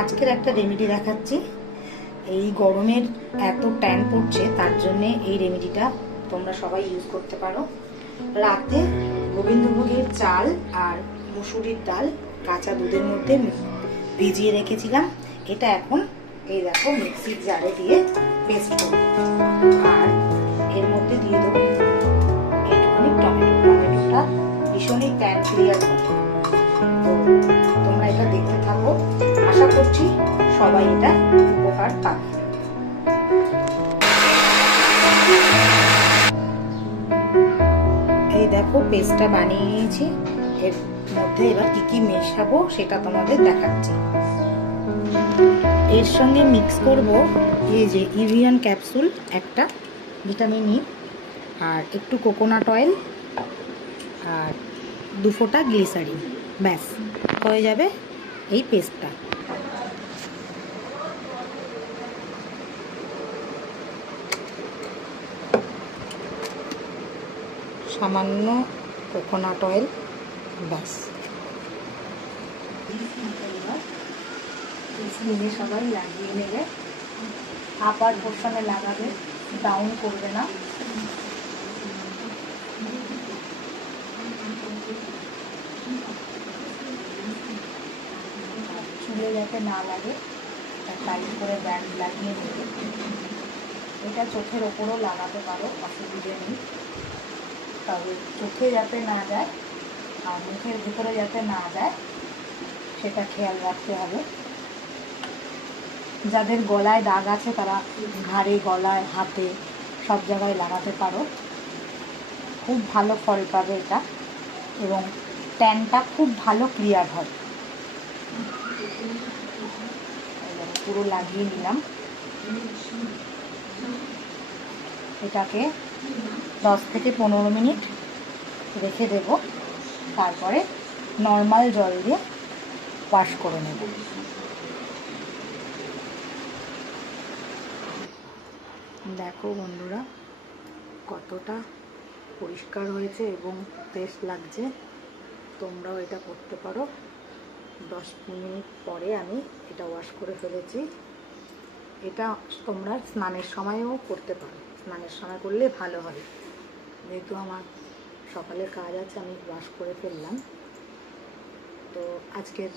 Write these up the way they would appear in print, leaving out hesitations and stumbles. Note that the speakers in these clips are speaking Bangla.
আজকের একটা রেমেডি দেখাচ্ছি। এই গরমের এত ট্যান পড়ছে, তার জন্যে এই রেমেডিটা তোমরা সবাই ইউজ করতে পারো। রাতে গোবিন্দভোগের চাল আর মুসুরির ডাল কাঁচা দুধের মধ্যে ভিজিয়ে রেখেছিলাম। এটা এখন এই দেখো মিক্সির জারে দিয়ে পেস্ট করব, আর এর মধ্যে দিয়ে দেবো একটুখানি টমেটোটা ভীষণই ট্যান ক্লিয়ার করে। তো তোমরা এটা দেখতে থাকো, আশা করছি সবাই এটা উপকার পাবে। এই দেখো পেস্টটা বানিয়ে নিয়েছি, এর মধ্যে এবার কি কি মেশাবো সেটা তোমাদের দেখাচ্ছি। এর সঙ্গে মিক্স করব এই যে ইভিয়ান ক্যাপসুল একটা, ভিটামিন ই, আর একটু কোকোনাট অয়েল আর 2 ফোঁটা গ্লিসারিন। ব্যাস হয়ে যাবে এই পেস্টটা। সামান্য কোকোনাট অয়েল, ব্যাস। নিয়ে সবাই লাগিয়ে নেবে, আপার পোর্শনে লাগাবে, ডাউন করবে না। চুলে যাতে না লাগে টাইট করে ব্যান্ড লাগিয়ে নেবে। এটা চোখের ওপরও লাগাতে পারো, অসুবিধে নেই, তবে চোখে যাতে না যায় আর মুখের ভিতরে যাতে না যায় সেটা খেয়াল রাখতে হবে। যাদের গলায় দাগ আছে তারা ঘাড়ে, গলায়, হাতে সব জায়গায় লাগাতে পারো, খুব ভালো ফল পাবে এটা, এবং ট্যানটা খুব ভালো ক্লিয়ার হয়। পুরো লাগিয়ে নিলাম। এটাকে 10 থেকে 15 মিনিট রেখে দেব, তারপরে নর্মাল জল দিয়ে ওয়াশ করে নেব। দেখো বন্ধুরা কতটা পরিষ্কার হয়েছে এবং ফ্রেশ লাগছে। তোমরাও এটা করতে পারো। 10 মিনিট পরে আমি এটা ওয়াশ করে ফেলেছি। এটা তোমরা স্নানের সময়ও করতে পারো, স্নানের সময় করলে ভালো হয়। যেহেতু আমার সকালে কাজ আছে, আমি ওয়াশ করে ফেললাম। তো আজকের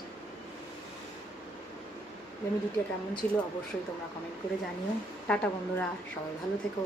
রেমেডিটা কেমন ছিল অবশ্যই তোমরা কমেন্ট করে জানিও। টাটা বন্ধুরা, সবাই ভালো থেকো।